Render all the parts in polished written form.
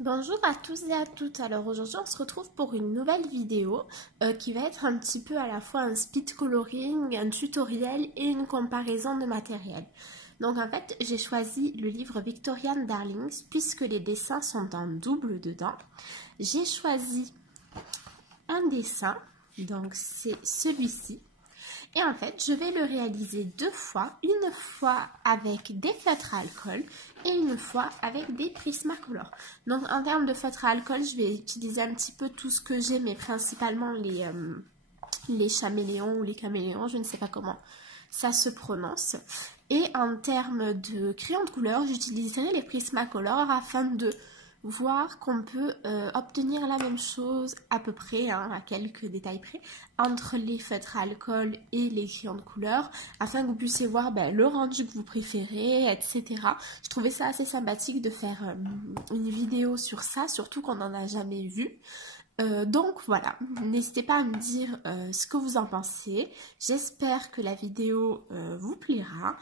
Bonjour à tous et à toutes. Alors aujourd'hui on se retrouve pour une nouvelle vidéo qui va être un petit peu à la fois un speed coloring, un tutoriel et une comparaison de matériel. Donc en fait j'ai choisi le livre Victorian Darlings puisque les dessins sont en double dedans. J'ai choisi un dessin, donc c'est celui-ci. Et en fait, je vais le réaliser deux fois, une fois avec des feutres à alcool et une fois avec des Prismacolor. Donc en termes de feutres à alcool, je vais utiliser un petit peu tout ce que j'ai, mais principalement les chaméléons ou les caméléons, je ne sais pas comment ça se prononce. Et en termes de crayon de couleur, j'utiliserai les Prismacolor afin de voir qu'on peut obtenir la même chose à peu près, à quelques détails près, entre les feutres à alcool et les crayons de couleur, afin que vous puissiez voir le rendu que vous préférez, etc. Je trouvais ça assez sympathique de faire une vidéo sur ça, surtout qu'on n'en a jamais vu. Donc voilà, n'hésitez pas à me dire ce que vous en pensez. J'espère que la vidéo vous plaira.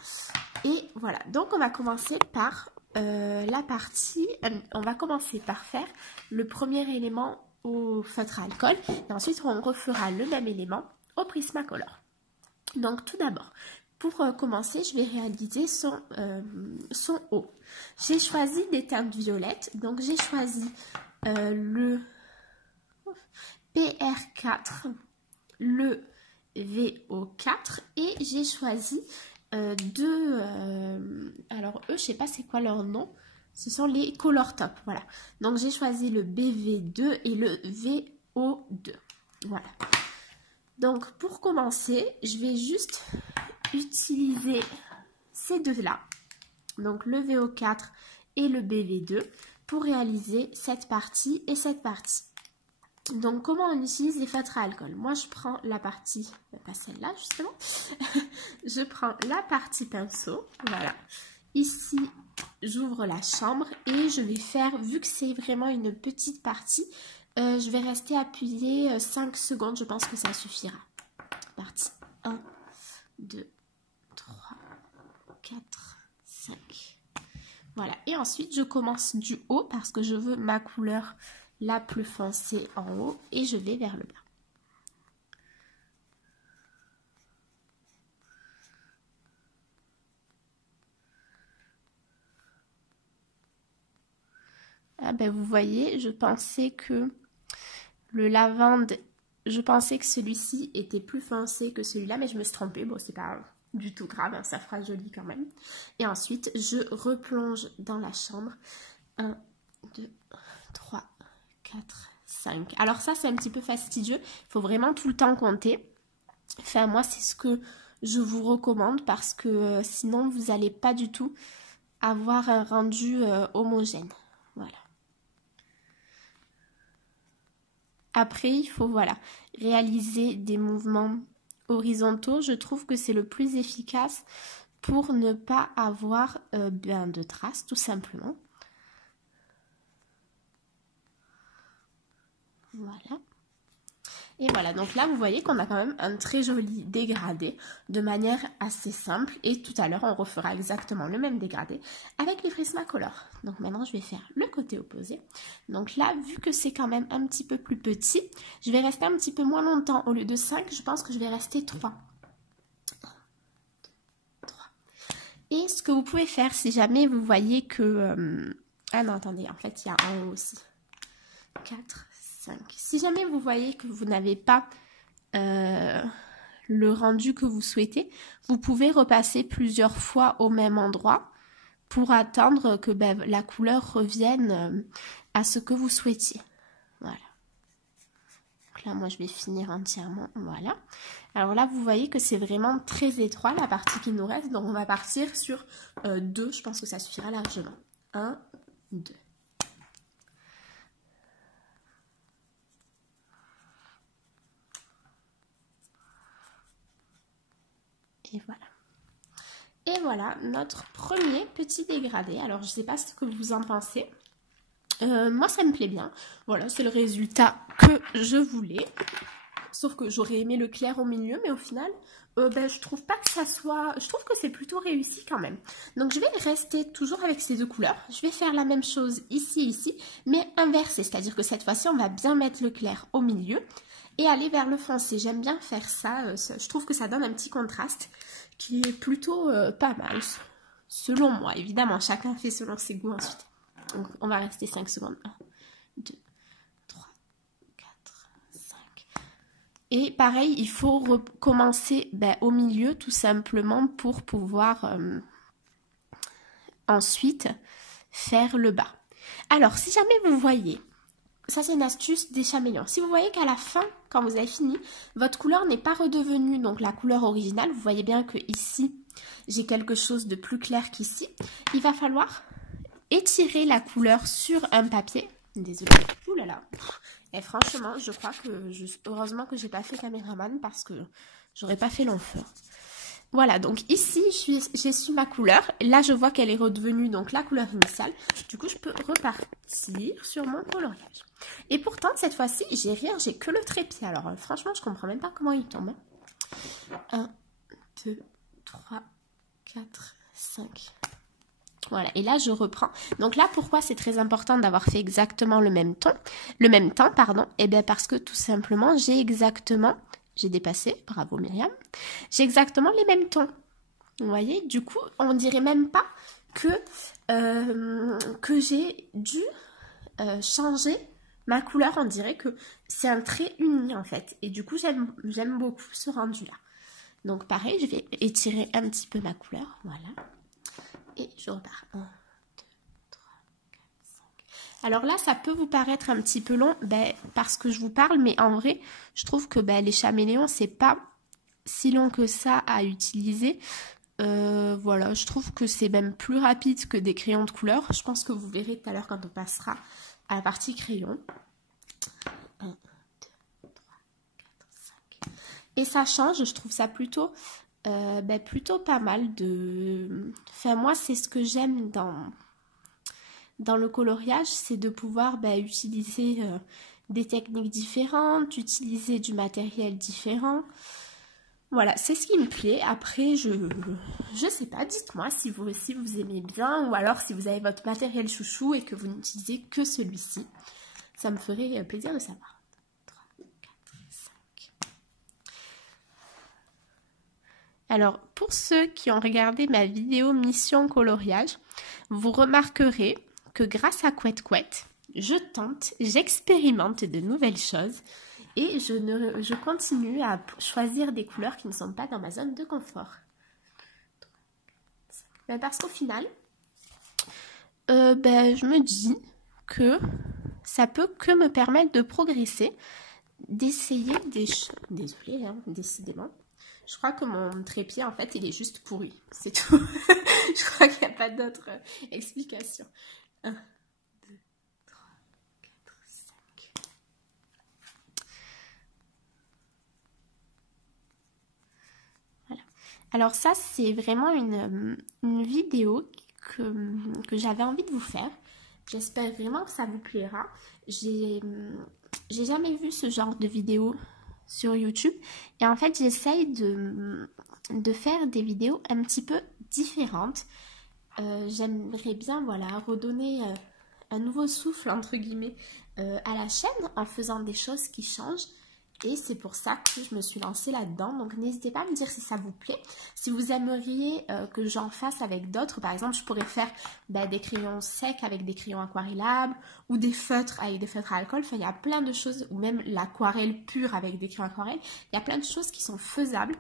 Et voilà, donc on va commencer par la partie, on va commencer par faire le premier élément au feutre à alcool et ensuite on refera le même élément au Prismacolor. Donc tout d'abord, pour commencer, je vais réaliser son haut. J'ai choisi des teintes violettes, donc j'ai choisi le PR4, le VO4 et j'ai choisi alors eux je sais pas c'est quoi leur nom, ce sont les Color Top, voilà. Donc j'ai choisi le BV2 et le VO2, voilà. Donc pour commencer je vais juste utiliser ces deux là, donc le VO4 et le BV2 pour réaliser cette partie et cette partie. Donc comment on utilise les feutres à alcool? Moi je prends la partie, pas celle-là justement, je prends la partie pinceau, voilà. Ici j'ouvre la chambre et je vais faire, vu que c'est vraiment une petite partie, je vais rester appuyée 5 secondes, je pense que ça suffira. Partie 1, 2, 3, 4, 5. Voilà, et ensuite je commence du haut parce que je veux ma couleur la plus foncée en haut et je vais vers le bas. Ah ben vous voyez, je pensais que le lavande, je pensais que celui-ci était plus foncé que celui-là, mais je me suis trompée. Bon, c'est pas du tout grave, hein, ça fera joli quand même. Et ensuite, je replonge dans la chambre. 1, 2, 3, 4, 5. Alors ça, c'est un petit peu fastidieux. Il faut vraiment tout le temps compter. Enfin, moi, c'est ce que je vous recommande parce que sinon, vous n'allez pas du tout avoir un rendu homogène. Voilà. Après, il faut réaliser des mouvements horizontaux. Je trouve que c'est le plus efficace pour ne pas avoir de traces, tout simplement. Voilà. Et voilà, donc là, vous voyez qu'on a quand même un très joli dégradé de manière assez simple. Et tout à l'heure, on refera exactement le même dégradé avec les Prismacolor. Donc maintenant, je vais faire le côté opposé. Donc là, vu que c'est quand même un petit peu plus petit, je vais rester un petit peu moins longtemps. Au lieu de 5, je pense que je vais rester 3. 3. Et ce que vous pouvez faire, si jamais vous voyez que... Ah non, attendez, en fait, il y a en haut aussi. 4, 5. Si jamais vous voyez que vous n'avez pas le rendu que vous souhaitez, vous pouvez repasser plusieurs fois au même endroit pour attendre que la couleur revienne à ce que vous souhaitiez. Voilà. Donc là, moi, je vais finir entièrement. Voilà. Alors là, vous voyez que c'est vraiment très étroit, la partie qui nous reste. Donc, on va partir sur 2. Je pense que ça suffira largement. 1, 2. Et voilà. Et voilà notre premier petit dégradé. Alors, je ne sais pas ce que vous en pensez. Moi, ça me plaît bien. Voilà, c'est le résultat que je voulais. Sauf que j'aurais aimé le clair au milieu, mais au final, je trouve pas que ça soit... Je trouve que c'est plutôt réussi quand même. Donc je vais rester toujours avec ces deux couleurs. Je vais faire la même chose ici, mais inversé. C'est-à-dire que cette fois-ci, on va bien mettre le clair au milieu et aller vers le foncé. J'aime bien faire ça. Je trouve que ça donne un petit contraste qui est plutôt pas mal. Selon moi, évidemment, chacun fait selon ses goûts ensuite. Donc on va rester 5 secondes. 1, 2, 3, 4, 5. Et pareil, il faut recommencer au milieu tout simplement pour pouvoir ensuite faire le bas. Alors, si jamais vous voyez, ça c'est une astuce des chameleons, si vous voyez qu'à la fin, quand vous avez fini, votre couleur n'est pas redevenue donc la couleur originale, vous voyez bien que ici, j'ai quelque chose de plus clair qu'ici, il va falloir étirer la couleur sur un papier. Désolée. Ouh là là. Et franchement, je crois que heureusement que j'ai pas fait caméraman parce que j'aurais pas fait long feu. Voilà, donc ici, j'ai su ma couleur. Là, je vois qu'elle est redevenue donc la couleur initiale. Du coup, je peux repartir sur mon coloriage. Et pourtant, cette fois-ci, j'ai rien, j'ai que le trépied. Alors, franchement, je comprends même pas comment il tombe. 1, 2, 3, 4, 5. Voilà, et là je reprends. Donc là, pourquoi c'est très important d'avoir fait exactement le même temps, pardon. Eh bien parce que tout simplement, j'ai dépassé, bravo Myriam, j'ai exactement les mêmes tons. Vous voyez, du coup, on dirait même pas que j'ai dû changer ma couleur. On dirait que c'est un trait uni en fait. Et du coup, j'aime beaucoup ce rendu-là. Donc pareil, je vais étirer un petit peu ma couleur, voilà. Et je repars. 1, 2, 3, 4, 5. Alors là, ça peut vous paraître un petit peu long parce que je vous parle, mais en vrai, je trouve que les chameleons, c'est pas si long que ça à utiliser. Voilà, je trouve que c'est même plus rapide que des crayons de couleur. Je pense que vous verrez tout à l'heure quand on passera à la partie crayon. 1, 2, 3, 4, 5. Et ça change, je trouve ça plutôt pas mal de... Enfin, moi, c'est ce que j'aime dans le coloriage, c'est de pouvoir utiliser des techniques différentes, utiliser du matériel différent. Voilà, c'est ce qui me plaît. Après, je sais pas, dites-moi si vous aimez bien ou alors si vous avez votre matériel chouchou et que vous n'utilisez que celui-ci. Ça me ferait plaisir de savoir. Alors, pour ceux qui ont regardé ma vidéo Mission Coloriage, vous remarquerez que grâce à Couette Couette, je tente, j'expérimente de nouvelles choses et je continue à choisir des couleurs qui ne sont pas dans ma zone de confort. Parce qu'au final, je me dis que ça peut que me permettre de progresser, d'essayer des choses. Désolée, hein, décidément. Je crois que mon trépied, en fait, il est juste pourri. C'est tout. Je crois qu'il n'y a pas d'autre explication. 1, 2, 3, 4, 5. Voilà. Alors ça, c'est vraiment une vidéo que j'avais envie de vous faire. J'espère vraiment que ça vous plaira. J'ai jamais vu ce genre de vidéo sur YouTube et en fait j'essaye de faire des vidéos un petit peu différentes. J'aimerais bien redonner un nouveau souffle entre guillemets à la chaîne en faisant des choses qui changent et c'est pour ça que je me suis lancée là-dedans. Donc n'hésitez pas à me dire si ça vous plaît, si vous aimeriez que j'en fasse avec d'autres. Par exemple, je pourrais faire des crayons secs avec des crayons aquarellables ou des feutres avec des feutres à alcool. Enfin, il y a plein de choses, ou même l'aquarelle pure avec des crayons aquarelles. Il y a plein de choses qui sont faisables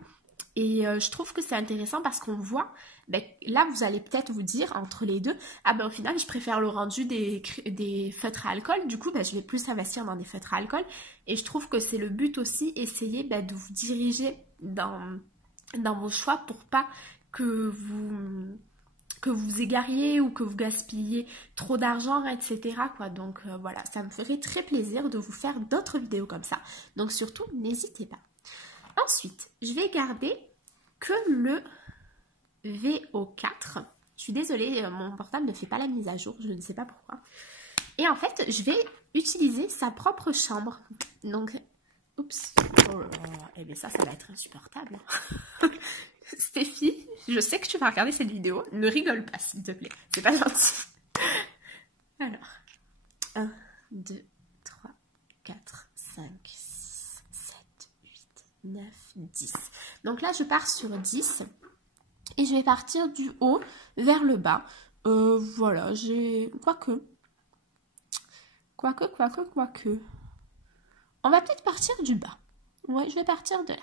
et je trouve que c'est intéressant parce qu'on voit, là vous allez peut-être vous dire entre les deux, au final je préfère le rendu des feutres à alcool, du coup je vais plus investir dans des feutres à alcool et je trouve que c'est le but aussi, essayer de vous diriger dans vos choix pour pas que vous égariez ou que vous gaspilliez trop d'argent, etc. Donc voilà, ça me ferait très plaisir de vous faire d'autres vidéos comme ça, donc surtout n'hésitez pas. Ensuite, je vais garder que le VO4. Je suis désolée, mon portable ne fait pas la mise à jour, je ne sais pas pourquoi. Et en fait, je vais utiliser sa propre chambre. Donc, Oups. Oh là là. Eh bien ça va être insupportable. Stéphie, je sais que tu vas regarder cette vidéo. Ne rigole pas, s'il te plaît. C'est pas gentil. Alors, 1, 2, 3, 4, 5, 6, 7, 8, 9, 10. Donc là, je pars sur 10. Et je vais partir du haut vers le bas. Voilà, j'ai... Quoique. On va peut-être partir du bas. Ouais, je vais partir de là.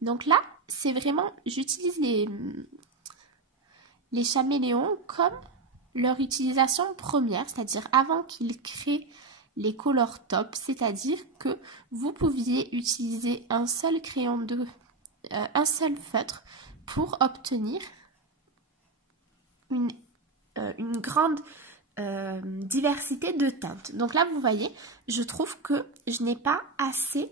Donc là, c'est vraiment... J'utilise les caméléons comme leur utilisation première, c'est-à-dire avant qu'ils créent les color top, c'est-à-dire que vous pouviez utiliser un seul crayon un seul feutre pour obtenir une grande diversité de teintes. Donc là, vous voyez, je trouve que je n'ai pas assez...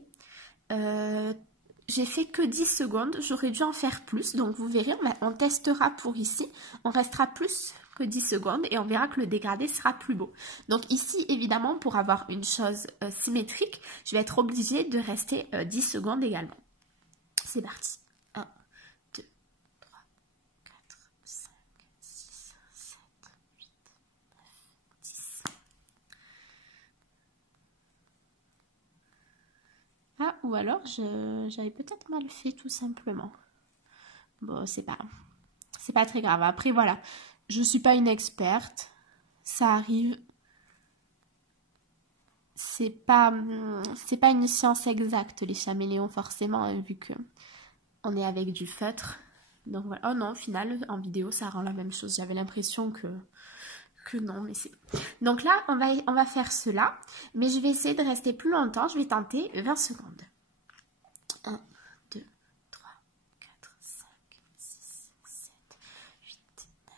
j'ai fait que 10 secondes, j'aurais dû en faire plus. Donc vous verrez, on testera pour ici. On restera plus que 10 secondes et on verra que le dégradé sera plus beau. Donc ici, évidemment, pour avoir une chose symétrique, je vais être obligée de rester 10 secondes également. C'est parti. 1, 2, 3, 4, 5, 6, 7, 8, 9, 10. Ah, ou alors j'avais peut-être mal fait tout simplement. Bon, c'est pas très grave. Après, voilà, je suis pas une experte. Ça arrive. C'est pas une science exacte, les caméléons, forcément, hein, vu que on est avec du feutre. Donc voilà. Oh non, au final, en vidéo, ça rend la même chose. J'avais l'impression que non, mais c'est... Donc là, on va faire cela. Mais je vais essayer de rester plus longtemps. Je vais tenter 20 secondes. 1, 2, 3, 4, 5, 6, 7, 8, 9,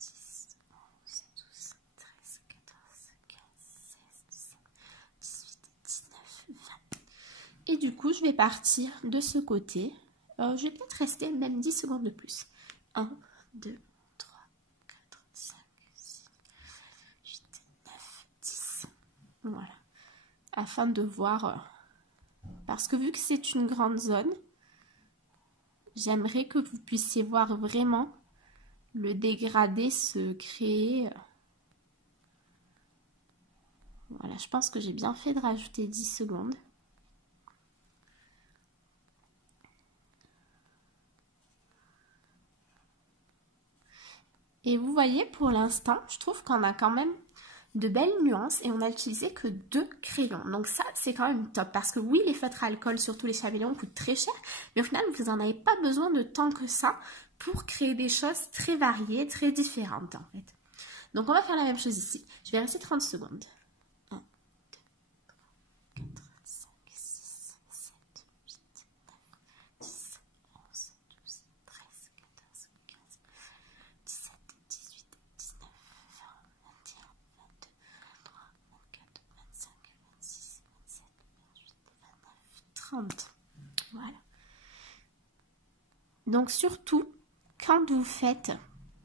10, 11, 12, 13, 14, 15, 16, 17, 18, 19, 20. Et du coup, je vais partir de ce côté. Je vais peut-être rester même 10 secondes de plus. 1, 2, 3, 4, 5, 6, 8, 9, 10. Voilà. Afin de voir... Parce que vu que c'est une grande zone, j'aimerais que vous puissiez voir vraiment le dégradé se créer. Voilà, je pense que j'ai bien fait de rajouter 10 secondes. Et vous voyez, pour l'instant, je trouve qu'on a quand même de belles nuances et on n'a utilisé que 2 crayons. Donc ça, c'est quand même top parce que oui, les feutres à alcool, surtout les caméléons, coûtent très cher, mais au final, vous n'en avez pas besoin de tant que ça pour créer des choses très variées, très différentes en fait. Donc on va faire la même chose ici. Je vais rester 30 secondes. 1, 2, 3, 4, 5, 6, 7, 8, 9, 10, 11, 12, 13, 14, 15, 17, 18, 19, 20, 21, 22, 23, 24, 25, 26, 27, 28, 29, 30. Voilà. Donc surtout, quand vous faites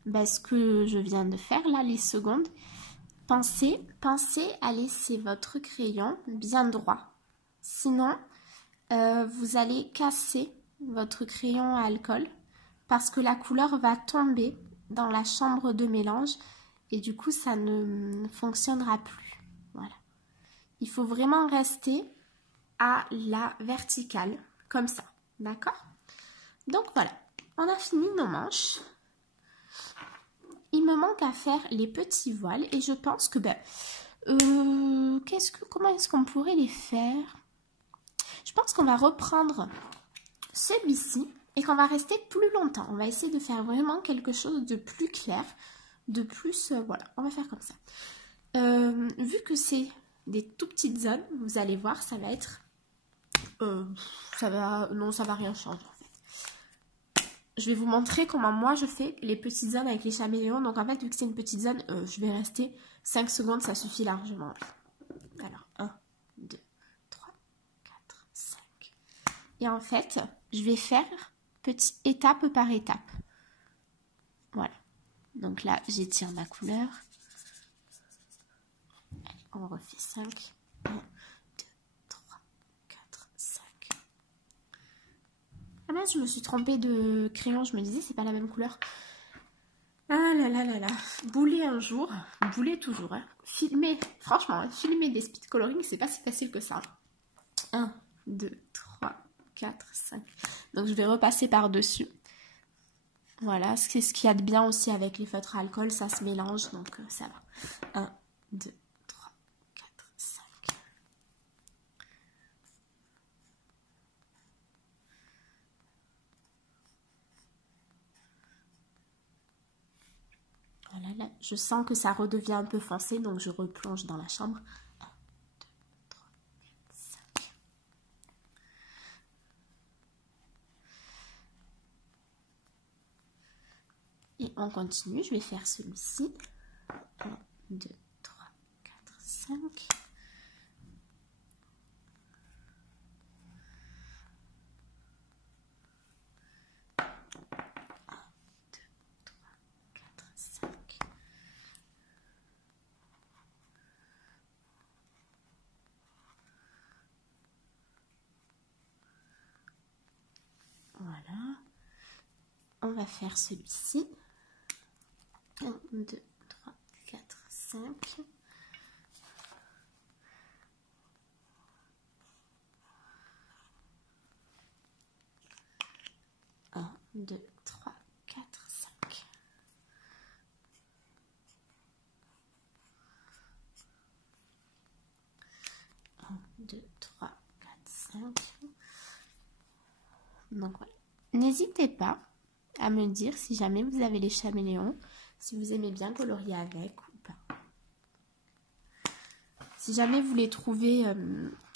ce que je viens de faire, là, les secondes, pensez à laisser votre crayon bien droit. Sinon, vous allez casser votre crayon à alcool parce que la couleur va tomber dans la chambre de mélange et du coup, ça ne fonctionnera plus. Voilà. Il faut vraiment rester à la verticale, comme ça. D'accord? Donc voilà, on a fini nos manches. Il me manque à faire les petits voiles et je pense que comment est-ce qu'on pourrait les faire? Je pense qu'on va reprendre celui-ci et qu'on va rester plus longtemps. On va essayer de faire vraiment quelque chose de plus clair, de plus... voilà, on va faire comme ça. Vu que c'est des tout petites zones, vous allez voir, ça va être... ça va rien changer. Je vais vous montrer comment moi je fais les petites zones avec les caméléons. Donc en fait, vu que c'est une petite zone, je vais rester 5 secondes, ça suffit largement. Alors, 1, 2, 3, 4, 5. Et en fait, je vais faire étape par étape. Voilà. Donc là, j'étire ma couleur. Allez, on refait 5. 1, 2, 3, 4, 5. mince, je me suis trompée de crayon, je me disais c'est pas la même couleur. Ah là là là là, bouler un jour, bouler toujours. Hein. Filmer, franchement, filmer des speed coloring, c'est pas si facile que ça. 1, 2, 3, 4, 5. Donc je vais repasser par-dessus. Voilà, c'est ce qu'il y a de bien aussi avec les feutres à alcool, ça se mélange, donc ça va. 1, 2, 3, 4, 5. Voilà, là, je sens que ça redevient un peu foncé, donc je replonge dans la chambre. 1, 2, 3, 4, 5. Et on continue, je vais faire celui-ci. 1, 2, 3, 4, 5. Voilà. On va faire celui-ci. 1, 2, 3, 4, 5. Un, 2, 3, 4, 5. Un, 2, 3, 4, 5. Donc voilà. N'hésitez pas à me dire si jamais vous avez les caméléons, si vous aimez bien colorier avec ou pas. Si jamais vous les trouvez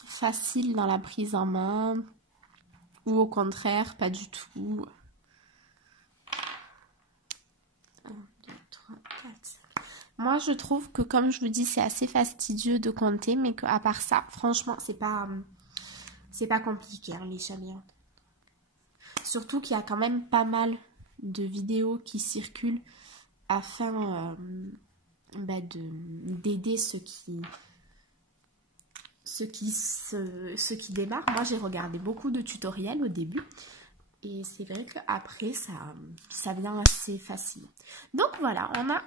faciles dans la prise en main ou au contraire, pas du tout. 1, 2, 3, 4, 5. Moi, je trouve que comme je vous dis, c'est assez fastidieux de compter, mais qu'à part ça, franchement, c'est pas compliqué, hein, les caméléons. Surtout qu'il y a quand même pas mal de vidéos qui circulent afin d'aider ceux qui démarrent. Moi, j'ai regardé beaucoup de tutoriels au début. Et c'est vrai qu'après, ça vient assez facile. Donc voilà, on a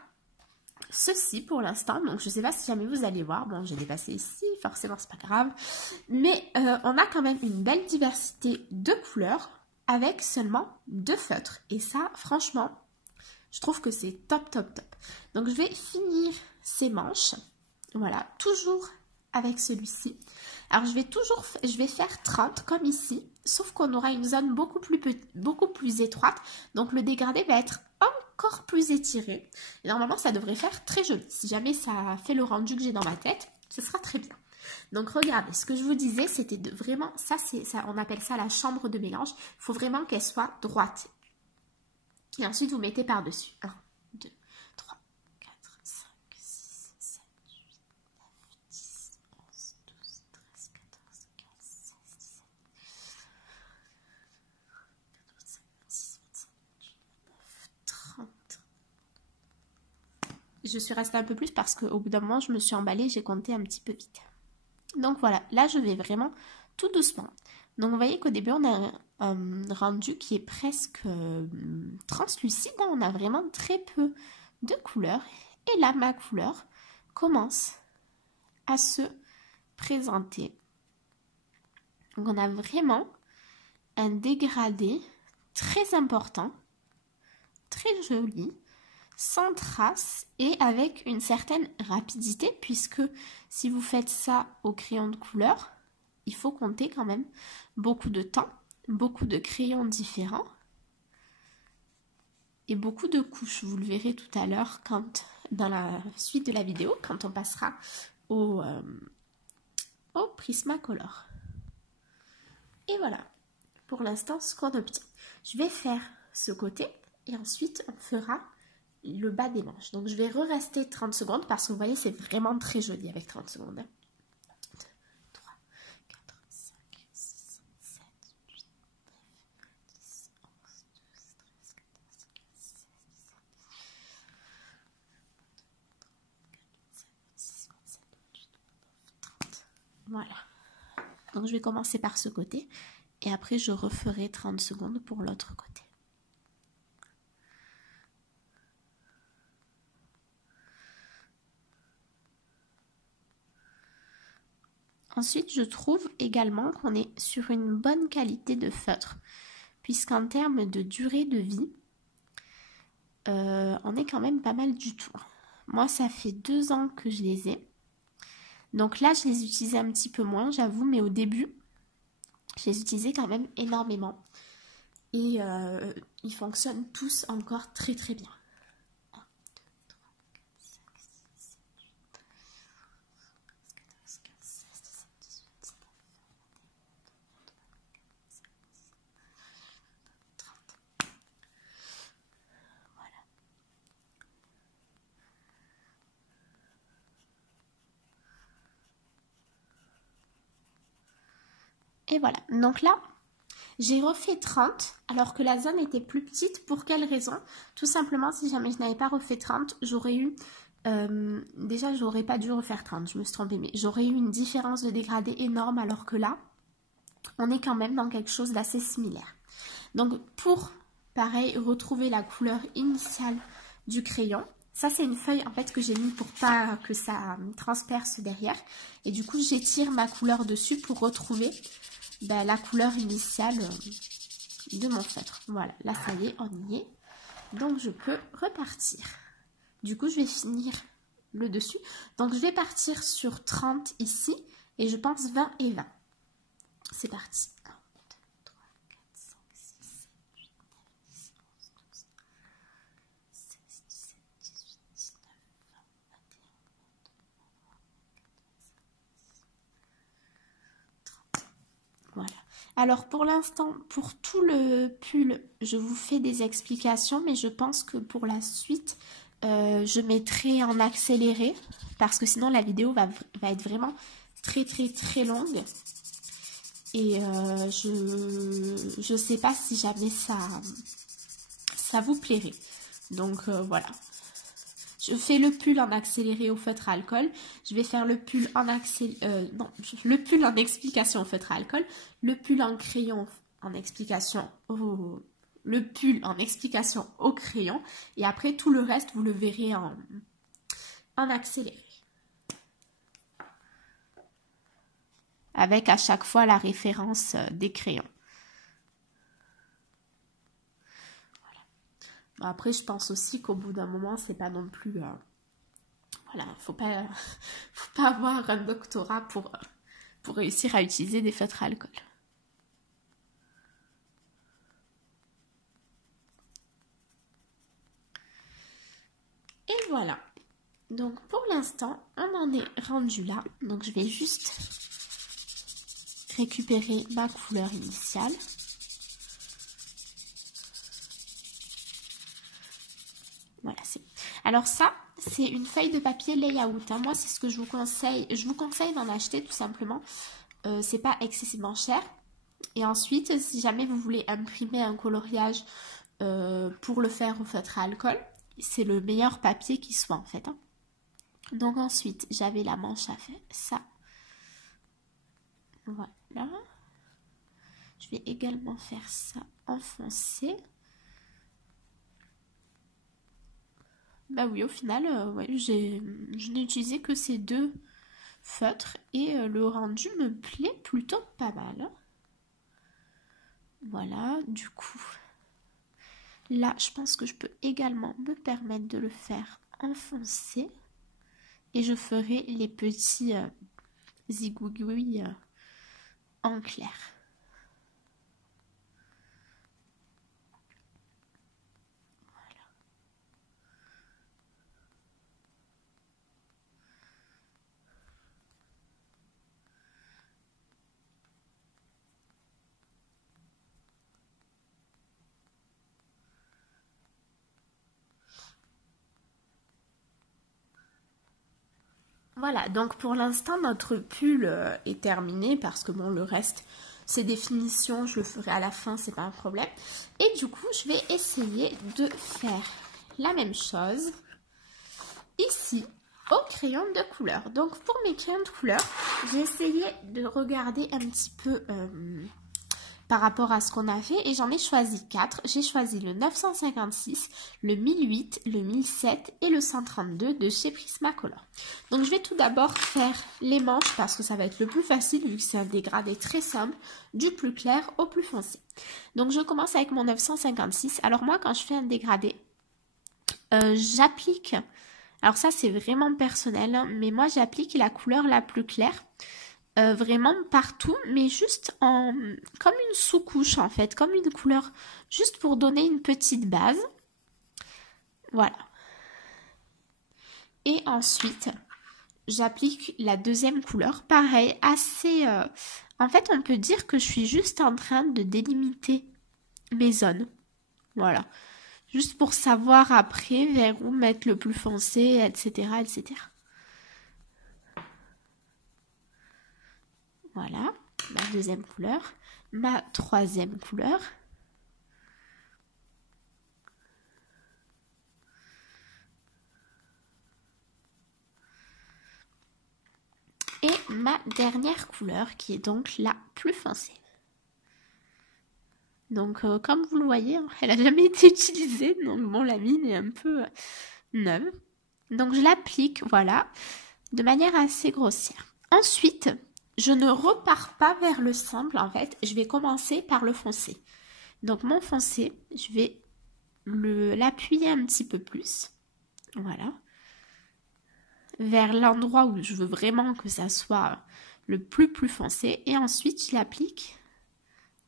ceci pour l'instant. Donc je ne sais pas si jamais vous allez voir. Bon, j'ai dépassé ici, forcément, c'est pas grave. Mais on a quand même une belle diversité de couleurs avec seulement 2 feutres. Et ça, franchement, je trouve que c'est top, top, top. Donc je vais finir ces manches. Voilà, toujours avec celui-ci. Alors je vais faire 30 comme ici, sauf qu'on aura une zone beaucoup plus étroite, donc le dégradé va être encore plus étiré. Et normalement ça devrait faire très joli. Si jamais ça fait le rendu que j'ai dans ma tête, ce sera très bien. Donc regardez, ce que je vous disais, c'était de vraiment, ça on appelle ça la chambre de mélange. Il faut vraiment qu'elle soit droite. Et ensuite vous mettez par-dessus. 1, 2, 3, 4, 5, 6, 7, 8, 9, 10, 11, 12, 13, 14, 15, 16, 17, 14, 26, 25, 29, 30. Je suis restée un peu plus parce qu'au bout d'un moment, je me suis emballée, j'ai compté un petit peu vite. Donc voilà, là je vais vraiment tout doucement. Donc vous voyez qu'au début on a un rendu qui est presque translucide, hein. On a vraiment très peu de couleurs. Et là ma couleur commence à se présenter. Donc on a vraiment un dégradé très important, très joli, sans trace et avec une certaine rapidité, puisque si vous faites ça au crayon de couleur, il faut compter quand même beaucoup de temps, beaucoup de crayons différents et beaucoup de couches. Vous le verrez tout à l'heure dans la suite de la vidéo, quand on passera au Prismacolor. Et voilà, pour l'instant, ce qu'on obtient. Je vais faire ce côté et ensuite on fera le bas des manches. Donc je vais rester 30 secondes parce que vous voyez, c'est vraiment très joli avec 30 secondes. 1, 2, 3, 4, 5, 6, 7, 8, 9, 10, 11, 12, 13, 14, 15, 16, 17, 18, 19, 20, 21, 22, 23, 24, 25, 26, 27, 28, 29, 30. Voilà. Donc je vais commencer par ce côté Et après, je referai 30 secondes pour l'autre côté. Ensuite, je trouve également qu'on est sur une bonne qualité de feutre, puisqu'en termes de durée de vie, on est quand même pas mal du tout. Moi, ça fait 2 ans que je les ai. Donc là, je les utilisais un petit peu moins, j'avoue, mais au début, je les utilisais quand même énormément. Et ils fonctionnent tous encore très très bien. Et voilà, donc là, j'ai refait 30 alors que la zone était plus petite. Pour quelle raison? Tout simplement, si jamais je n'avais pas refait 30, j'aurais eu... déjà, j'aurais pas dû refaire 30, je me suis trompée, mais j'aurais eu une différence de dégradé énorme alors que là, on est quand même dans quelque chose d'assez similaire. Donc, pour, pareil, retrouver la couleur initiale du crayon, ça c'est une feuille en fait que j'ai mis pour pas que ça transperce derrière. Et du coup, j'étire ma couleur dessus pour retrouver la couleur initiale de mon feutre. Voilà, là ça y est, on y est. Donc je peux repartir. Du coup, je vais finir le dessus. Donc je vais partir sur 30 ici et je pense 20 et 20. C'est parti. 1, 2, 3, 4, 5, 6, 7, 8, 9, 10, 11, 12, 16, 17, 18, 19, 20, 21, 22, 30. Voilà. Alors pour l'instant, pour tout le pull, je vous fais des explications, mais je pense que pour la suite, je mettrai en accéléré, parce que sinon la vidéo va être vraiment très très très longue. Et je sais pas si jamais ça vous plairait. Donc voilà. Je fais le pull en accéléré au feutre à alcool. Je vais faire le pull en le pull en explication au feutre à alcool. Le pull en crayon en explication le pull en explication au crayon. Et après, tout le reste, vous le verrez en accéléré. Avec à chaque fois la référence des crayons. Voilà. Bon, après, je pense aussi qu'au bout d'un moment, c'est pas non plus... voilà, faut pas avoir un doctorat pour réussir à utiliser des feutres à alcool. Et voilà. Donc pour l'instant, on en est rendu là. Donc je vais juste récupérer ma couleur initiale. Voilà, c'est. Alors ça, c'est une feuille de papier layout. Hein. Moi, c'est ce que je vous conseille. Je vous conseille d'en acheter tout simplement. C'est pas excessivement cher. Et ensuite, si jamais vous voulez imprimer un coloriage pour le faire au feutre à alcool, c'est le meilleur papier qui soit en fait. Hein. Donc ensuite, j'avais la manche à faire ça. Voilà. Je vais également faire ça en foncé. Bah oui, au final, ouais, je n'ai utilisé que ces 2 feutres et le rendu me plaît plutôt pas mal. Hein. Voilà, du coup, là, je pense que je peux également me permettre de le faire en foncé. Et je ferai les petits zigouigouis en clair. Voilà, donc pour l'instant, notre pull est terminé parce que bon, le reste, c'est des finitions, je le ferai à la fin, c'est pas un problème. Et du coup, je vais essayer de faire la même chose ici au crayon de couleur. Donc pour mes crayons de couleur, j'ai essayé de regarder un petit peu par rapport à ce qu'on a fait et j'en ai choisi 4. J'ai choisi le 956, le 1008, le 1007 et le 132 de chez Prismacolor. Donc je vais tout d'abord faire les manches parce que ça va être le plus facile vu que c'est un dégradé très simple, du plus clair au plus foncé. Donc je commence avec mon 956. Alors moi quand je fais un dégradé, j'applique, alors ça c'est vraiment personnel, hein, mais moi j'applique la couleur la plus claire. Vraiment partout, mais juste comme une sous-couche en fait, comme une couleur, juste pour donner une petite base. Voilà. Et ensuite, j'applique la deuxième couleur. Pareil, assez... En fait, on peut dire que je suis juste en train de délimiter mes zones. Voilà. Juste pour savoir après vers où mettre le plus foncé, etc., etc. Voilà, ma deuxième couleur, ma troisième couleur. Et ma dernière couleur qui est donc la plus foncée. Donc comme vous le voyez, elle n'a jamais été utilisée, donc bon la mine est un peu neuve. Donc je l'applique, voilà, de manière assez grossière. Ensuite, je ne repars pas vers le simple en fait, je vais commencer par le foncé. Donc mon foncé, je vais l'appuyer un petit peu plus, voilà, vers l'endroit où je veux vraiment que ça soit le plus foncé. Et ensuite, je l'applique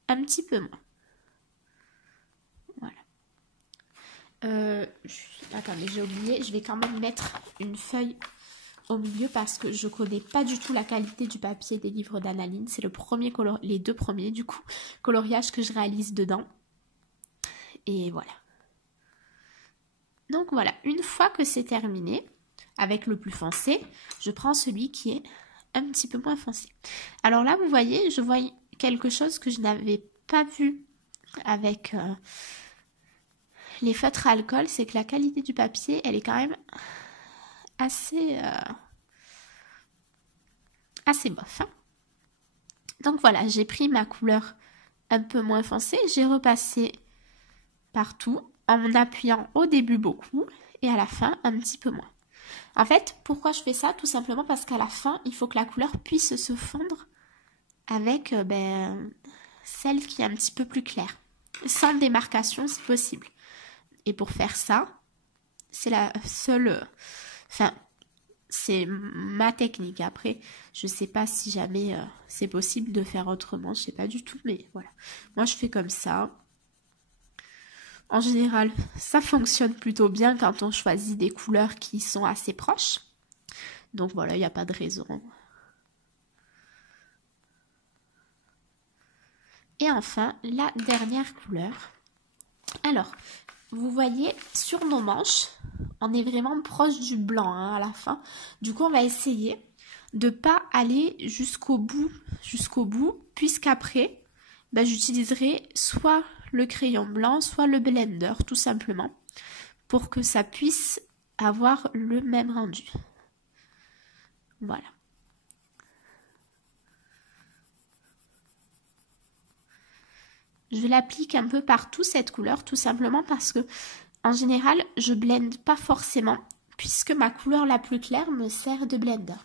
un petit peu moins. Voilà. Attendez, j'ai oublié, je vais quand même mettre une feuille au milieu parce que je connais pas du tout la qualité du papier des livres d'Analine. C'est les deux premiers du coup coloriages que je réalise dedans. Et voilà. Donc voilà, une fois que c'est terminé, avec le plus foncé, je prends celui qui est un petit peu moins foncé. Alors là, vous voyez, je vois quelque chose que je n'avais pas vu avec les feutres à alcool, c'est que la qualité du papier, elle est quand même assez bof. Hein. Donc voilà, j'ai pris ma couleur un peu moins foncée, j'ai repassé partout en appuyant au début beaucoup et à la fin un petit peu moins. En fait, pourquoi je fais ça? Tout simplement parce qu'à la fin, il faut que la couleur puisse se fondre avec celle qui est un petit peu plus claire. Sans démarcation, si possible. Et pour faire ça, c'est la seule... Enfin, c'est ma technique. Après, je sais pas si jamais c'est possible de faire autrement. Je sais pas du tout, mais voilà. Moi, je fais comme ça. En général, ça fonctionne plutôt bien quand on choisit des couleurs qui sont assez proches. Donc voilà, il n'y a pas de raison. Et enfin, la dernière couleur. Alors, vous voyez, sur nos manches, on est vraiment proche du blanc hein, à la fin. Du coup, on va essayer de ne pas aller jusqu'au bout, puisqu'après, j'utiliserai soit le crayon blanc, soit le blender, tout simplement, pour que ça puisse avoir le même rendu. Voilà. Je l'applique un peu partout cette couleur, tout simplement parce que, en général, je blende pas forcément, puisque ma couleur la plus claire me sert de blender.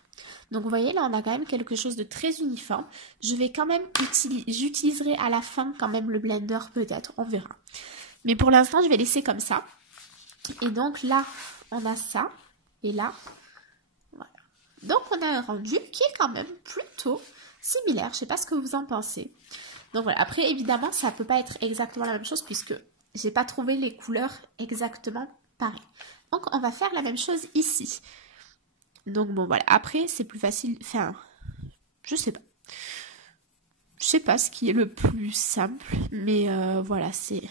Donc vous voyez, là on a quand même quelque chose de très uniforme. Je vais quand même j'utiliserai à la fin quand même le blender peut-être, on verra. Mais pour l'instant, je vais laisser comme ça. Et donc là, on a ça. Et là, voilà. Donc on a un rendu qui est quand même plutôt similaire. Je sais pas ce que vous en pensez. Donc voilà, après évidemment ça peut pas être exactement la même chose puisque j'ai pas trouvé les couleurs exactement pareilles. Donc on va faire la même chose ici. Donc bon voilà, après c'est plus facile, enfin je sais pas. Je sais pas ce qui est le plus simple, mais voilà c'est...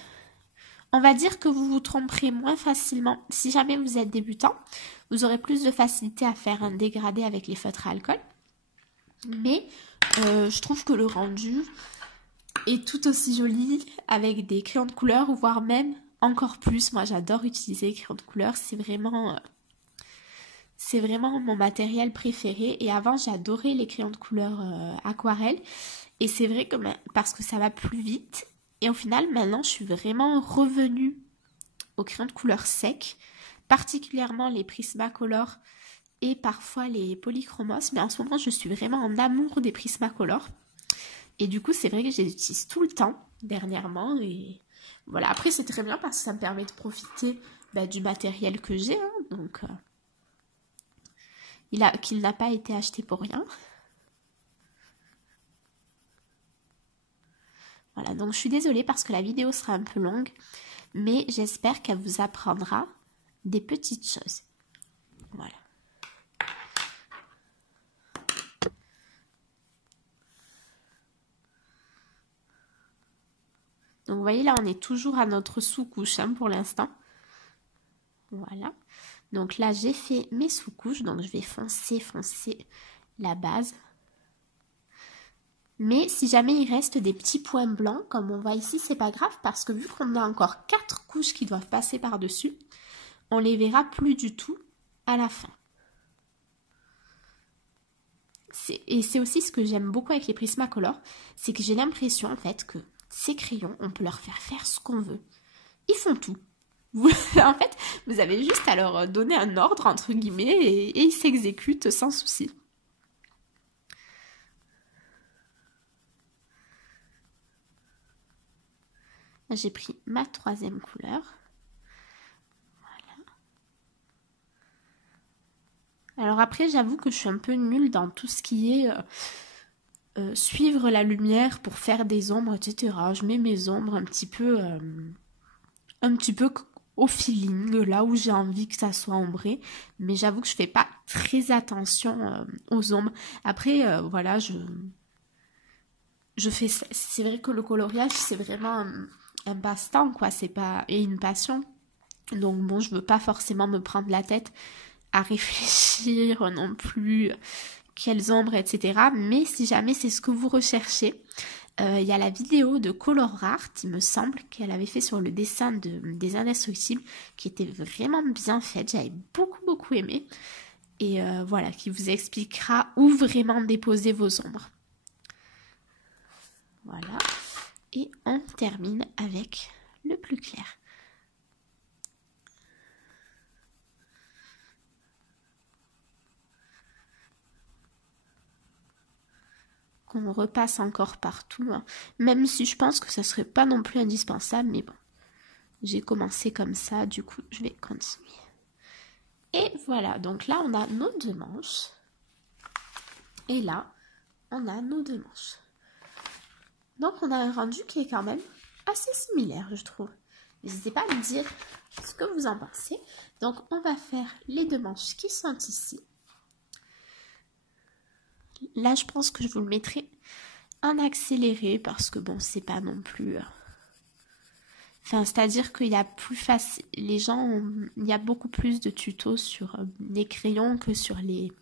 On va dire que vous vous tromperez moins facilement. Si jamais vous êtes débutant, vous aurez plus de facilité à faire un dégradé avec les feutres à alcool. Mais je trouve que le rendu est tout aussi joli avec des crayons de couleur, voire même encore plus. Moi, j'adore utiliser les crayons de couleur. C'est vraiment mon matériel préféré. Et avant, j'adorais les crayons de couleur aquarelle. Et c'est vrai que parce que ça va plus vite. Et au final, maintenant, je suis vraiment revenue aux crayons de couleur sec, particulièrement les Prismacolor et parfois les Polychromos. Mais en ce moment, je suis vraiment en amour des Prismacolor. Et du coup, c'est vrai que je les utilise tout le temps, dernièrement. Et voilà, après, c'est très bien parce que ça me permet de profiter du matériel que j'ai. Hein, donc, qu'il n'a pas été acheté pour rien. Voilà, donc je suis désolée parce que la vidéo sera un peu longue, mais j'espère qu'elle vous apprendra des petites choses. Voilà. Donc vous voyez là, on est toujours à notre sous-couche hein, pour l'instant. Voilà. Donc là, j'ai fait mes sous-couches, donc je vais foncer la base. Mais si jamais il reste des petits points blancs, comme on voit ici, c'est pas grave parce que vu qu'on a encore 4 couches qui doivent passer par-dessus, on les verra plus du tout à la fin. Et c'est aussi ce que j'aime beaucoup avec les Prismacolor, c'est que j'ai l'impression en fait que ces crayons, on peut leur faire ce qu'on veut. Ils font tout. En fait, vous avez juste à leur donner un ordre, entre guillemets, et ils s'exécutent sans souci. J'ai pris ma 3e couleur. Voilà. Alors après, j'avoue que je suis un peu nulle dans tout ce qui est suivre la lumière pour faire des ombres, etc. Je mets mes ombres un petit peu au feeling, là où j'ai envie que ça soit ombré. Mais j'avoue que je fais pas très attention aux ombres. Après, voilà, je fais... C'est vrai que le coloriage, c'est vraiment un passe-temps, quoi. C'est pas... Et une passion. Donc bon, je veux pas forcément me prendre la tête à réfléchir non plus quelles ombres, etc. Mais si jamais c'est ce que vous recherchez, il y a la vidéo de Color Art, il me semble, qu'elle avait fait sur le dessin des Indestructibles, qui était vraiment bien faite, j'avais beaucoup aimé. Et voilà, qui vous expliquera où vraiment déposer vos ombres. Voilà. Et on termine avec le plus clair. Qu'on repasse encore partout, hein. Même si je pense que ça serait pas non plus indispensable, mais bon. J'ai commencé comme ça, du coup, je vais continuer. Et voilà, donc là, on a nos 2 manches. Et là, on a nos 2 manches. Donc, on a un rendu qui est quand même assez similaire, je trouve. N'hésitez pas à me dire ce que vous en pensez. Donc, on va faire les 2 manches qui sont ici. Là, je pense que je vous le mettrai en accéléré parce que, bon, c'est pas non plus... Enfin, c'est-à-dire qu'il y a plus facile... Les gens, il y a beaucoup plus de tutos sur les crayons que sur les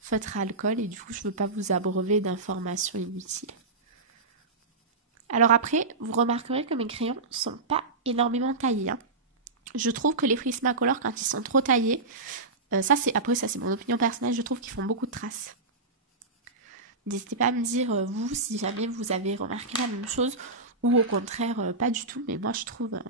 feutres à alcool. Et du coup, je ne veux pas vous abreuver d'informations inutiles. Alors après, vous remarquerez que mes crayons ne sont pas énormément taillés. Hein. Je trouve que les Prismacolor, quand ils sont trop taillés, ça c'est mon opinion personnelle, je trouve qu'ils font beaucoup de traces. N'hésitez pas à me dire, vous, si jamais vous avez remarqué la même chose, ou au contraire, pas du tout, mais moi je trouve...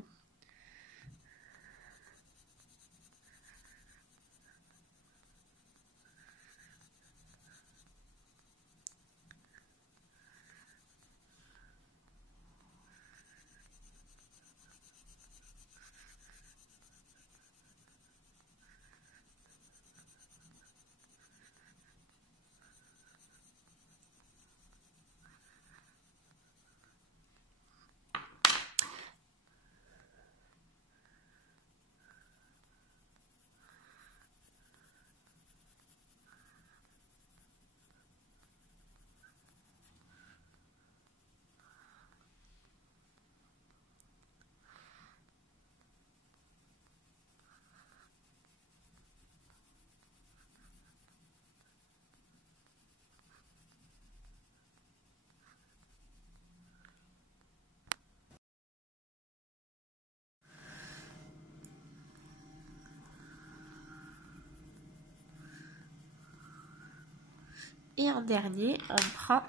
Et en dernier, on prend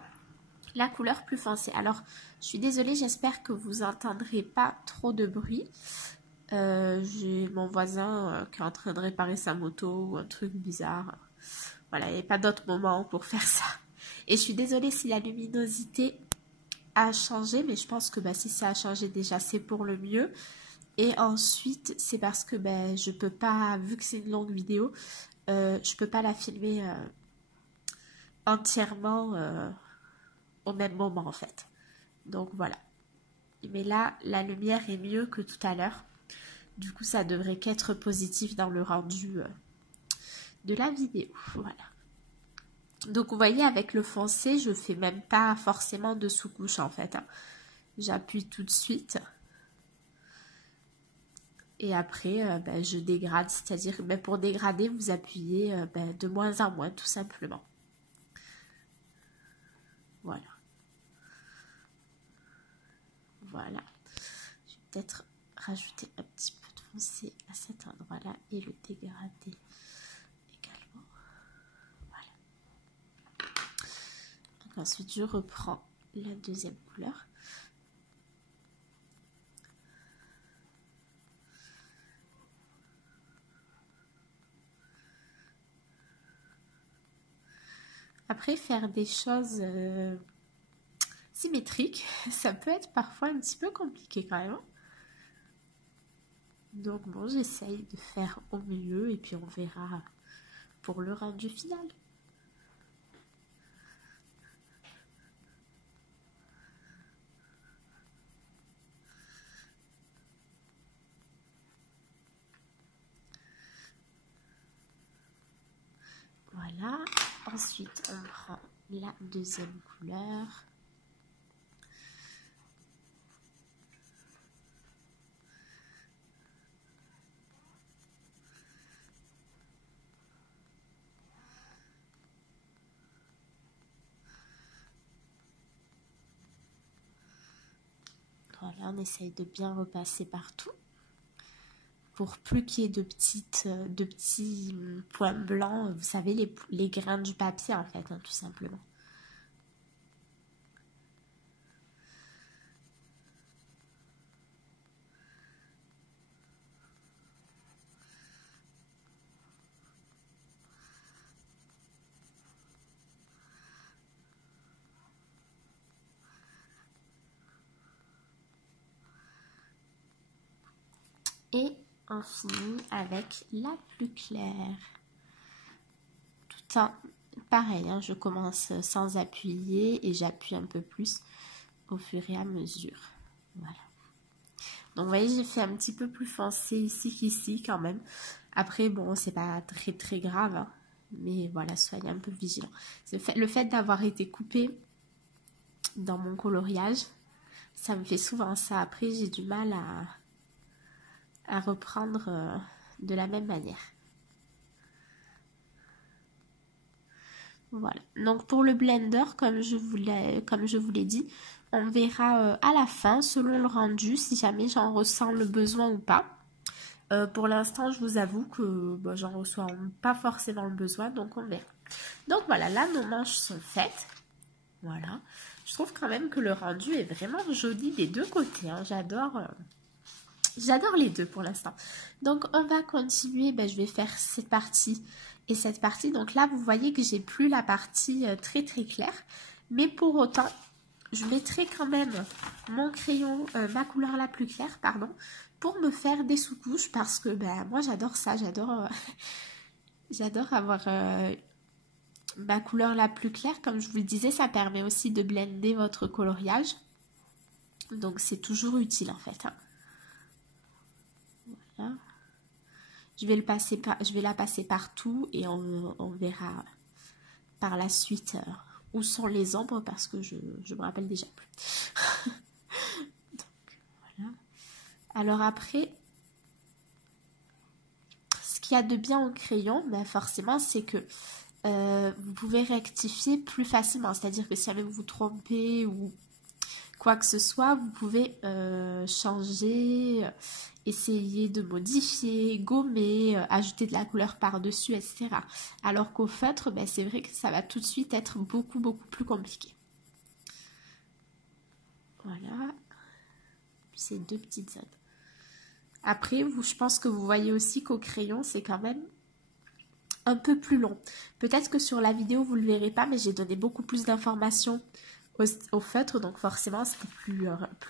la couleur plus foncée. Alors, je suis désolée, j'espère que vous n'entendrez pas trop de bruit. J'ai mon voisin qui est en train de réparer sa moto ou un truc bizarre. Voilà, il n'y a pas d'autre moment pour faire ça. Et je suis désolée si la luminosité a changé, mais je pense que si ça a changé déjà, c'est pour le mieux. Et ensuite, c'est parce que je peux pas, vu que c'est une longue vidéo, je peux pas la filmer entièrement au même moment en fait. Donc voilà. Mais là, la lumière est mieux que tout à l'heure. Du coup, ça devrait qu'être positif dans le rendu de la vidéo. Voilà. Donc vous voyez, avec le foncé, je fais même pas forcément de sous-couche en fait. J'appuie tout de suite. Et après, je dégrade. C'est-à-dire que pour dégrader, vous appuyez de moins en moins, tout simplement. Voilà. Voilà. Je vais peut-être rajouter un petit peu de foncé à cet endroit-là et le dégrader également. Voilà. Donc ensuite, je reprends la deuxième couleur. Après, faire des choses symétriques, ça peut être parfois un petit peu compliqué quand même. Donc bon, j'essaye de faire au mieux et puis on verra pour le rendu final. Voilà. Ensuite, on prend la deuxième couleur. Voilà, on essaye de bien repasser partout pour plus qu'il y ait de petits points blancs. Vous savez, les grains du papier en fait, tout simplement. Et on finit avec la plus claire. Tout en pareil, je commence sans appuyer et j'appuie un peu plus au fur et à mesure. Voilà. Donc vous voyez, j'ai fait un petit peu plus foncé ici qu'ici quand même. Après, bon, c'est pas très grave, mais voilà, soyez un peu vigilants. Le fait d'avoir été coupé dans mon coloriage, ça me fait souvent ça. Après, j'ai du mal à reprendre de la même manière. Voilà. Donc pour le blender, comme je vous l'ai dit, on verra à la fin, selon le rendu, si jamais j'en ressens le besoin ou pas. Pour l'instant, je vous avoue que j'en ressens pas forcément le besoin, donc on verra. Donc voilà, là nos manches sont faites. Voilà. Je trouve quand même que le rendu est vraiment joli des deux côtés. J'adore les deux pour l'instant. Donc on va continuer. Je vais faire cette partie et cette partie. Donc là, vous voyez que j'ai plus la partie très claire. Mais pour autant, je mettrai quand même mon crayon, ma couleur la plus claire, pardon, pour me faire des sous-couches parce que moi j'adore ça. J'adore avoir ma couleur la plus claire. Comme je vous le disais, ça permet aussi de blender votre coloriage. Donc c'est toujours utile en fait. Voilà. Je vais la passer partout et on verra par la suite où sont les ombres parce que je me rappelle déjà plus. Donc, voilà. Alors après, ce qu'il y a de bien au crayon, forcément, c'est que vous pouvez rectifier plus facilement. C'est-à-dire que si jamais vous vous trompez ou quoi que ce soit, vous pouvez changer, essayer de modifier, gommer, ajouter de la couleur par-dessus, etc. Alors qu'au feutre, c'est vrai que ça va tout de suite être beaucoup plus compliqué. Voilà. Ces deux petites zones. Après, je pense que vous voyez aussi qu'au crayon, c'est quand même un peu plus long. Peut-être que sur la vidéo, vous ne le verrez pas, mais j'ai donné beaucoup plus d'informations au feutre, donc forcément, c'était plus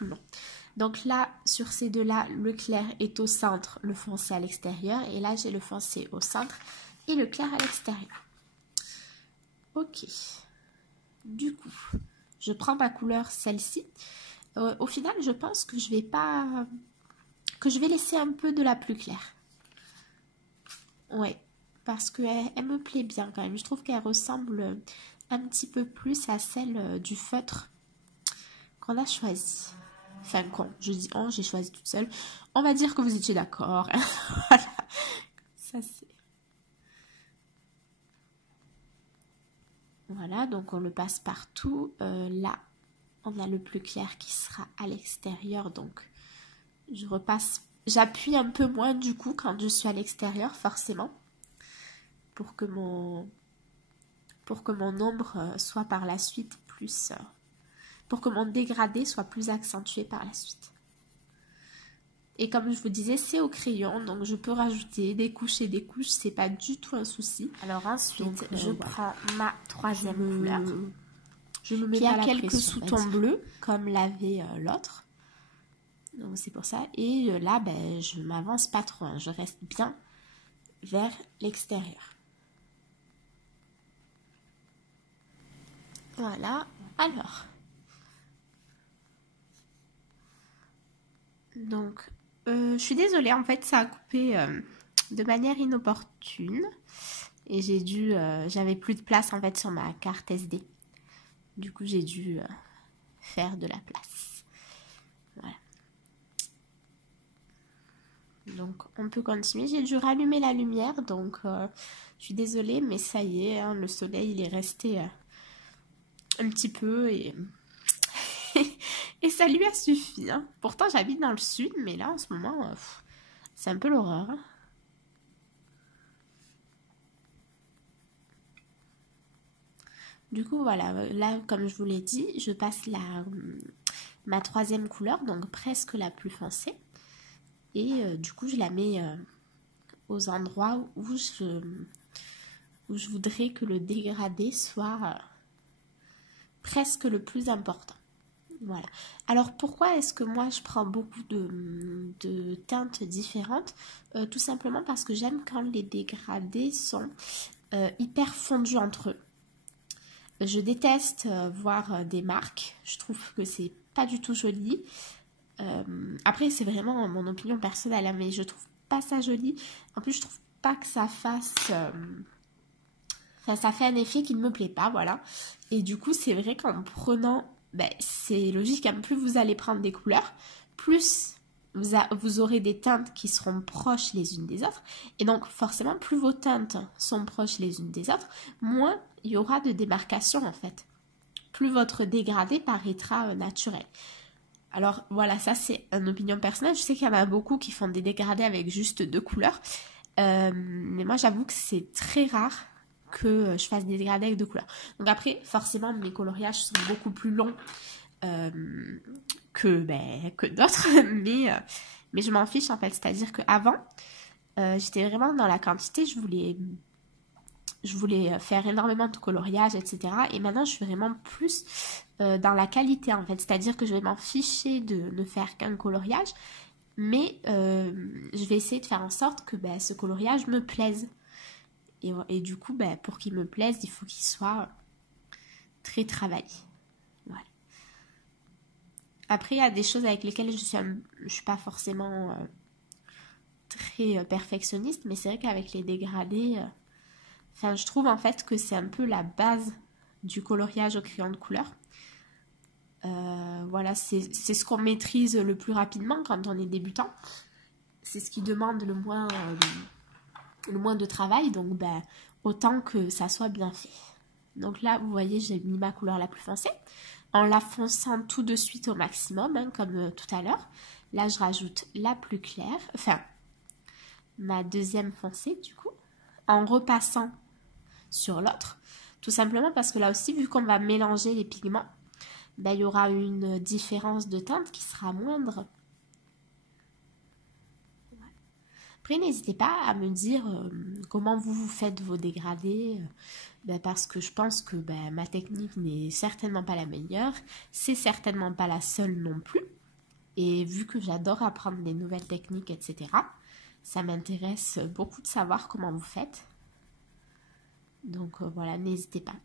long. Donc là, sur ces deux-là, le clair est au centre, le foncé à l'extérieur. Et là, j'ai le foncé au centre et le clair à l'extérieur. Ok. Du coup, je prends ma couleur, celle-ci. Au final, je pense que je vais laisser un peu de la plus claire. Ouais, parce qu'elle me plaît bien quand même. Je trouve qu'elle ressemble un petit peu plus à celle du feutre qu'on a choisi. Enfin, je dis j'ai choisi toute seule. On va dire que vous étiez d'accord. Voilà. Ça, c'est... Voilà, donc on le passe partout. Là, on a le plus clair qui sera à l'extérieur. Donc, je repasse. J'appuie un peu moins du coup quand je suis à l'extérieur, forcément. Pour que mon ombre soit par la suite plus... pour que mon dégradé soit plus accentué par la suite. Et comme je vous disais, c'est au crayon, donc je peux rajouter des couches et des couches, c'est pas du tout un souci. Alors ensuite, je prends ma troisième couleur. Je me mets qui a quelques sous-tons bleus, comme l'avait l'autre. Donc c'est pour ça. Et là, je m'avance pas trop, hein. Je reste bien vers l'extérieur. Voilà. Alors. Donc, je suis désolée, en fait, ça a coupé de manière inopportune. Et j'avais plus de place en fait sur ma carte SD. Du coup, j'ai dû faire de la place. Voilà. Donc, on peut continuer. J'ai dû rallumer la lumière, donc je suis désolée, mais ça y est, hein, le soleil, il est resté un petit peu et... et ça lui a suffi. Hein. Pourtant, j'habite dans le sud, mais là, en ce moment, c'est un peu l'horreur. Hein. Du coup, voilà, là, comme je vous l'ai dit, je passe ma troisième couleur, donc presque la plus foncée. Et du coup, je la mets aux endroits où je voudrais que le dégradé soit presque le plus important. Voilà. Alors, pourquoi est-ce que moi, je prends beaucoup de teintes différentes? Tout simplement parce que j'aime quand les dégradés sont hyper fondus entre eux. Je déteste voir des marques. Je trouve que c'est pas du tout joli. Après, c'est vraiment mon opinion personnelle, hein, mais je trouve pas ça joli. En plus, je trouve pas que ça fasse... ça fait un effet qui ne me plaît pas, voilà. Et du coup, c'est vrai qu'en prenant... c'est logique, hein, plus vous allez prendre des couleurs, plus vous aurez des teintes qui seront proches les unes des autres. Et donc, forcément, plus vos teintes sont proches les unes des autres, moins il y aura de démarcation, en fait. Plus votre dégradé paraîtra naturel. Alors, voilà, ça, c'est une opinion personnelle. Je sais qu'il y en a beaucoup qui font des dégradés avec juste 2 couleurs. Mais moi, j'avoue que c'est très rare que je fasse des dégradés avec 2 couleurs. Donc après, forcément, mes coloriages sont beaucoup plus longs que d'autres, mais je m'en fiche en fait. C'est-à-dire qu'avant, j'étais vraiment dans la quantité, je voulais faire énormément de coloriage, etc. Et maintenant, je suis vraiment plus dans la qualité en fait. C'est-à-dire que je vais m'en ficher de ne faire qu'un coloriage, mais je vais essayer de faire en sorte que ce coloriage me plaise. Et du coup, pour qu'il me plaise, il faut qu'il soit très travaillé. Voilà. Après, il y a des choses avec lesquelles je suis pas forcément très perfectionniste, mais c'est vrai qu'avec les dégradés, je trouve en fait que c'est un peu la base du coloriage au crayon de couleur. Voilà, c'est ce qu'on maîtrise le plus rapidement quand on est débutant. C'est ce qui demande le moins de travail, donc autant que ça soit bien fait. Donc là, vous voyez, j'ai mis ma couleur la plus foncée, en la fonçant tout de suite au maximum, hein, comme tout à l'heure. Là, je rajoute la plus claire, enfin, ma deuxième foncée, du coup, en repassant sur l'autre, tout simplement parce que là aussi, vu qu'on va mélanger les pigments, ben, il y aura une différence de teinte qui sera moindre. Après, n'hésitez pas à me dire comment vous faites vos dégradés, ben, parce que je pense que ben, ma technique n'est certainement pas la meilleure, c'est certainement pas la seule non plus. Et vu que j'adore apprendre des nouvelles techniques, etc., ça m'intéresse beaucoup de savoir comment vous faites. Donc voilà, n'hésitez pas.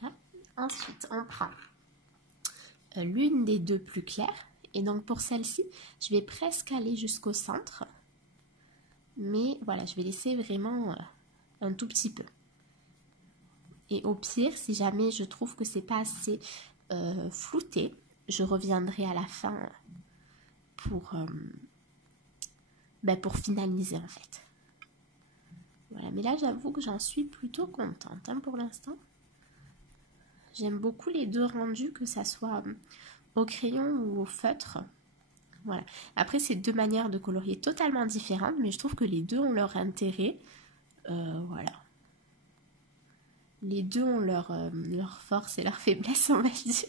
Voilà. Ensuite, on prend l'une des deux plus claires. Et donc pour celle-ci, je vais presque aller jusqu'au centre. Mais voilà, je vais laisser vraiment un tout petit peu. Et au pire, si jamais je trouve que c'est pas assez flouté, je reviendrai à la fin pour finaliser en fait. Voilà, mais là j'avoue que j'en suis plutôt contente hein, pour l'instant. J'aime beaucoup les deux rendus, que ça soit au crayon ou au feutre. Voilà. Après, c'est deux manières de colorier totalement différentes, mais je trouve que les deux ont leur intérêt. Voilà. Les deux ont leur force et leur faiblesse, on va dire.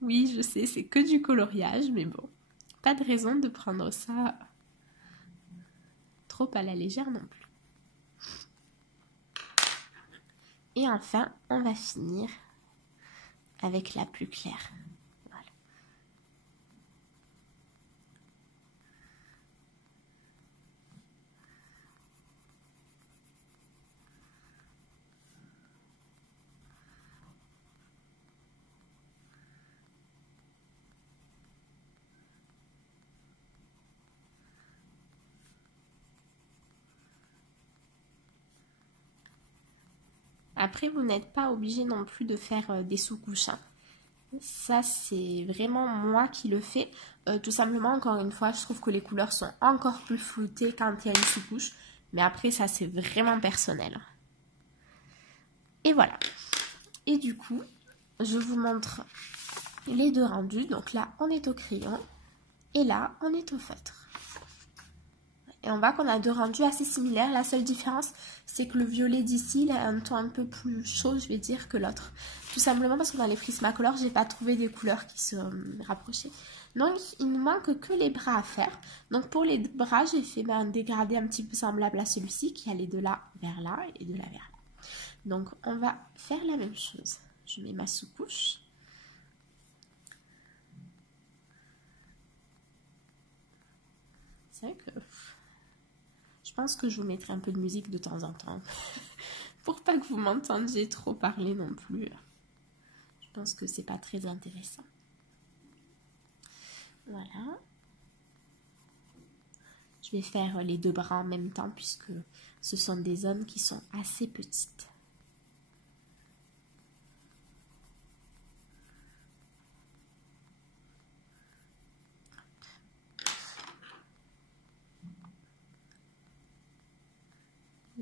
Oui, je sais, c'est que du coloriage, mais bon. Pas de raison de prendre ça trop à la légère non plus. Et enfin, on va finir avec la plus claire. Voilà. Après, vous n'êtes pas obligé non plus de faire des sous-couches. Hein. Ça, c'est vraiment moi qui le fais. Tout simplement, encore une fois, je trouve que les couleurs sont encore plus floutées quand il y a une sous-couche. Mais après, ça, c'est vraiment personnel. Et voilà. Et du coup, je vous montre les deux rendus. Donc là, on est au crayon. Et là, on est au feutre. Et on voit qu'on a deux rendus assez similaires. La seule différence, c'est que le violet d'ici, il a un ton un peu plus chaud, je vais dire, que l'autre. Tout simplement parce que dans les Prismacolor, j'ai pas trouvé des couleurs qui se rapprochaient. Donc, il ne manque que les bras à faire. Donc, pour les bras, j'ai fait un dégradé un petit peu semblable à celui-ci, qui allait de là vers là et de là vers là. Donc, on va faire la même chose. Je mets ma sous-couche. C'est vrai que... Je pense que je vous mettrai un peu de musique de temps en temps. Pour pas que vous m'entendiez trop parler non plus. Je pense que c'est pas très intéressant. Voilà. Je vais faire les deux bras en même temps puisque ce sont des zones qui sont assez petites.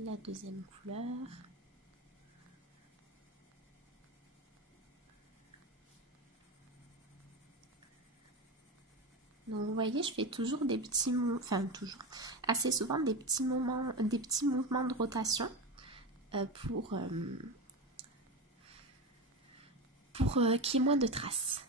La deuxième couleur. Donc vous voyez, je fais toujours des petits assez souvent des petits mouvements de rotation pour qu'il y ait moins de traces.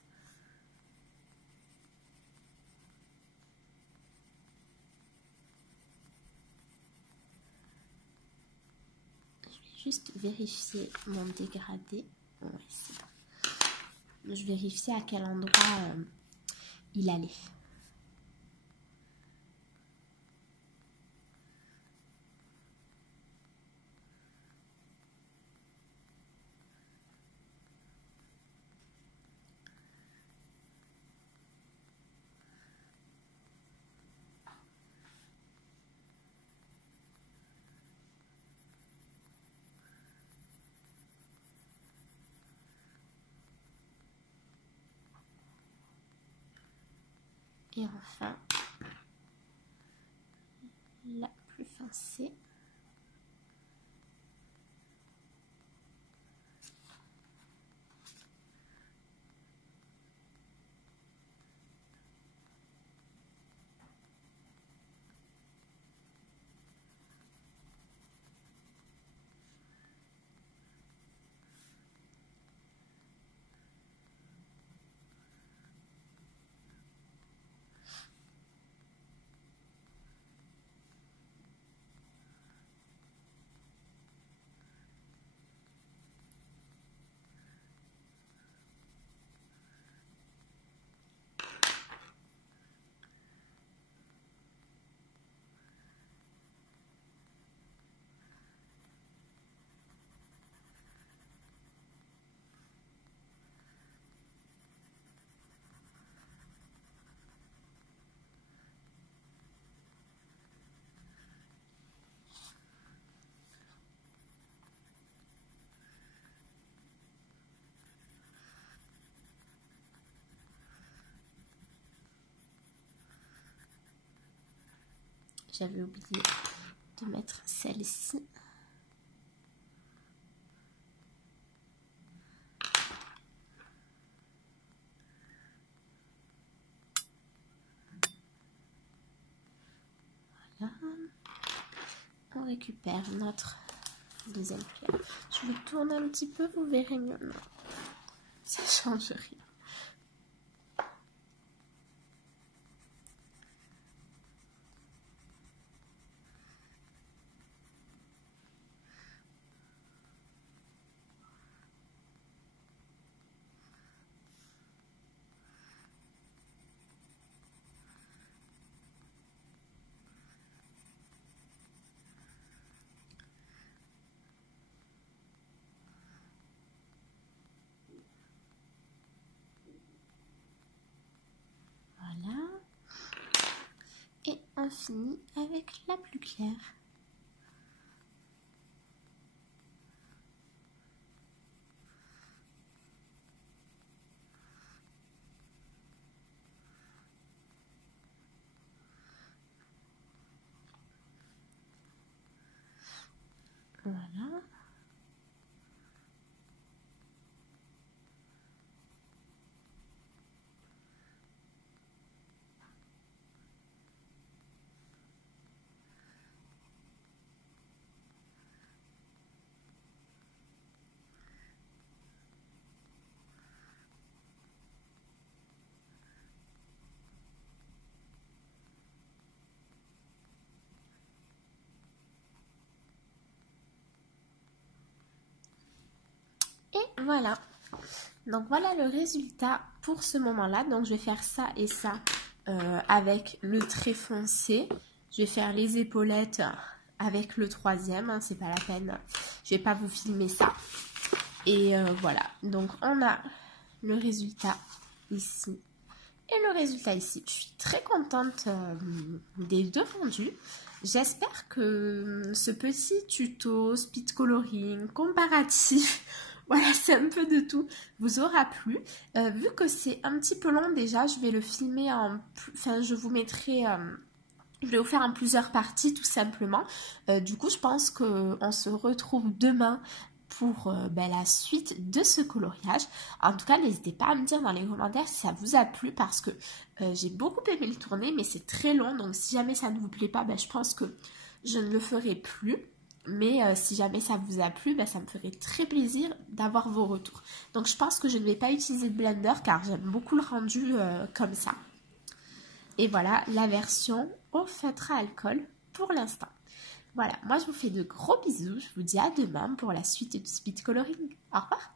Je vais juste vérifier mon dégradé. Ouais, c'est bon. Je vérifie à quel endroit il allait. Et enfin, la plus foncée. j'avais oublié de mettre celle-ci. Voilà. On récupère notre deuxième pierre. Je le tourne un petit peu, vous verrez mieux. Non, ça change rien. Voilà. Et on finit avec la plus claire. Voilà. Et voilà. Donc voilà le résultat pour ce moment-là. Donc je vais faire ça et ça avec le trait foncé. Je vais faire les épaulettes avec le troisième, hein, c'est pas la peine. Je vais pas vous filmer ça. Et voilà. Donc on a le résultat ici et le résultat ici. Je suis très contente des deux rendus. J'espère que ce petit tuto speed coloring comparatif, voilà, c'est un peu de tout, vous aura plu. Vu que c'est un petit peu long déjà, je vais le filmer enfin je vous mettrai, je vais vous faire en plusieurs parties tout simplement. Du coup je pense qu'on se retrouve demain pour la suite de ce coloriage. En tout cas, n'hésitez pas à me dire dans les commentaires si ça vous a plu parce que j'ai beaucoup aimé le tourner, mais c'est très long. Donc, si jamais ça ne vous plaît pas, je pense que je ne le ferai plus. Mais si jamais ça vous a plu, ça me ferait très plaisir d'avoir vos retours. Donc, je pense que je ne vais pas utiliser de blender car j'aime beaucoup le rendu comme ça. Et voilà la version au feutre à alcool pour l'instant. Voilà, moi je vous fais de gros bisous, je vous dis à demain pour la suite du speed coloring. Au revoir!